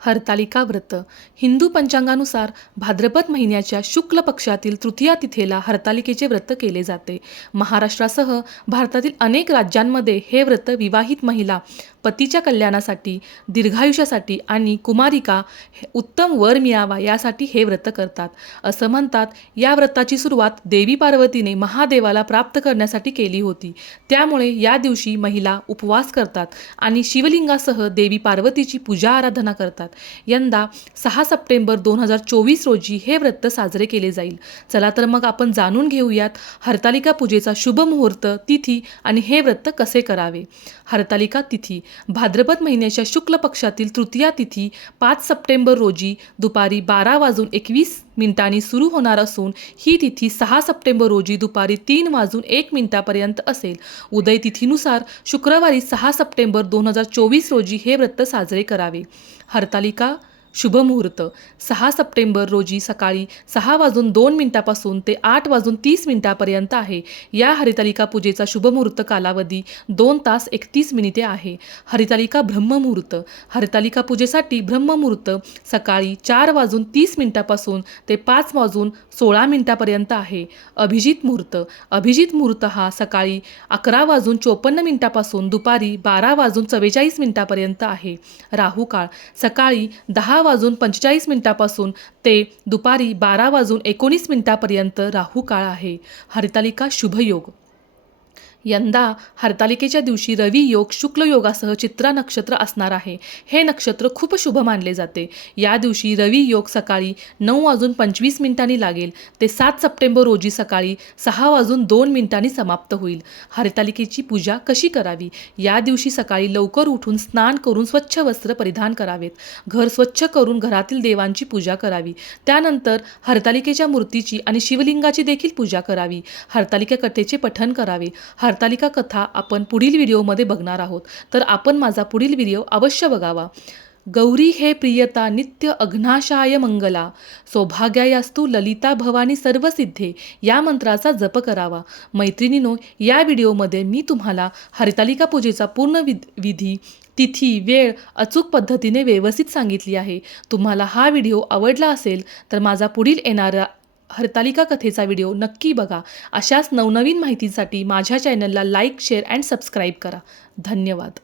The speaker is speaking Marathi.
हरतालिका व्रत हिंदू पंचांगानुसार भाद्रपद महिन्याच्या शुक्ल पक्षातील तृतीया तिथेला हरतालिकेचे व्रत केले जाते. महाराष्ट्रासह भारतातील अनेक राज्यांमध्ये हे व्रत विवाहित महिला पतीच्या कल्याणासाठी, दीर्घायुष्यासाठी आणि कुमारिका उत्तम वर मिळावा यासाठी हे व्रत करतात. असं म्हणतात, या व्रताची सुरुवात देवी पार्वतीने महादेवाला प्राप्त करण्यासाठी केली होती. त्यामुळे या दिवशी महिला उपवास करतात आणि शिवलिंगासह देवी पार्वतीची पूजा आराधना करतात. यंदा 6 सप्टेंबर 2024 रोजी हे व्रत साजरे केले जाईल. चला तर मग आपण जाणून घेऊयात हरतालिका पूजेचा शुभ मुहूर्त, तिथी आणि हे व्रत कसे करावे. हरतालिका तिथी भाद्रपद महिन्याच्या शुक्ल पक्षातील तृतीया तिथी 5 सप्टेंबर रोजी दुपारी 12:21 सुरू होणार असून ही तिथी 6 सप्टेंबर रोजी दुपारी 3:01 असेल. उदय तिथीनुसार शुक्रवारी 6 सप्टेंबर 2024 रोजी हे व्रत साजरे करावे. हरतालिका शुभ मुहूर्त 6 सप्टेंबर रोजी सकाळी 6:02 पासून ते 8:30 आहे. या हरितालिका पूजेचा शुभ मुहूर्त कालावधी 2 तास 31 मिनिटे आहे. हरितालिका ब्रह्ममुहूर्त हरितालिका पूजेसाठी ब्रह्ममुहूर्त सकाळी 4:30 पासून ते 5:16 आहे. अभिजित मुहूर्त हा सकाळी 11:54 पासून दुपारी 12:44 आहे. राहू काळ सकाळी 10:45 पासून ते दुपारी 12:19 राहू काळ आहे. हरितालिका शुभयोग यंदा हरतालिकेच्या दिवशी रवी योग शुक्ल योगासह चित्रा नक्षत्र असणार आहे. हे नक्षत्र खूप शुभ मानले जाते. या दिवशी रवी योग सकाळी 9:25 लागेल ते 7 सप्टेंबर रोजी सकाळी 6:02 समाप्त होईल. हरतालिकेची पूजा कशी करावी. या दिवशी सकाळी लवकर उठून स्नान करून स्वच्छ वस्त्र परिधान करावेत. घर स्वच्छ करून घरातील देवांची पूजा करावी. त्यानंतर हरतालिकेच्या मूर्तीची आणि शिवलिंगाची देखील पूजा करावी. हरतालिका कथेचे पठण करावे. हरतालिका कथा आपण पुढील व्हिडिओमध्ये बघणार आहोत, तर आपण माझा पुढील व्हिडिओ अवश्य बघावा. गौरी हे प्रियता नित्य अघ्नाशाय मंगला, सौभाग्यास्तु ललिता भवानी सर्वसिद्धे या मंत्राचा जप करावा. मैत्रिणींनो, या व्हिडिओमध्ये मी तुम्हाला हरतालिका पूजेचा पूर्ण विधी, तिथी, वेळ अचूक पद्धतीने व्यवस्थित सांगितली आहे. तुम्हाला हा व्हिडिओ आवडला असेल तर माझा पुढील येणारा हरतालिका कथेचा व्हिडिओ नक्की बघा. अशाच नवनवीन माहितीसाठी माझ्या चॅनलला लाईक, शेअर अँड सबस्क्राईब करा. धन्यवाद.